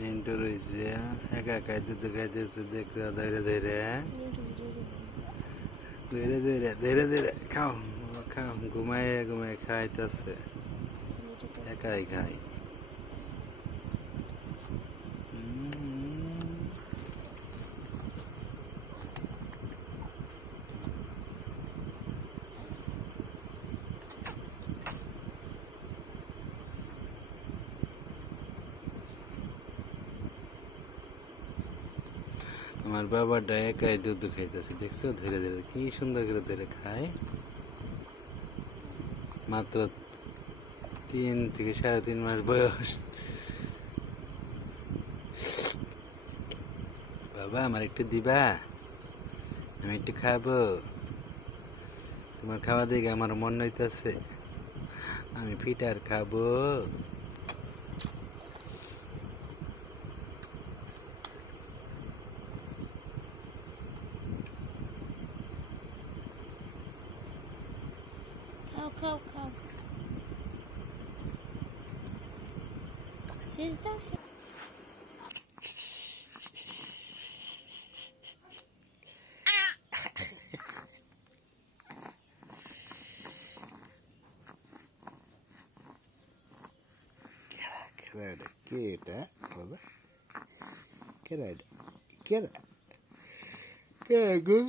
মিন্টু রয়েছে। একা একাই দুধ খাইতেছে দেখতে ধরে ধরে। ধরে ধরে ধরে ধরে, খাও খাও, ঘুমায় ঘুমায় খাইতেছে। একাই খাই আমার বাবাটা একাই দুধ খাইতেছে, দেখছ? ধীরে ধীরে, কি সুন্দর করে ধীরে খায়। মাত্র তিন থেকে সাড়ে তিন মাস বয়স। বাবা, আমার একটু দিবা? আমি একটু খাব। তোমার খাওয়া দেখে আমার মন হইতাছে। আমি ফিটার খাব। খাও খাও খাও শেষ দাও শেষ কেরাটা কে এটা বাবা কেরাটা কেরা কে গো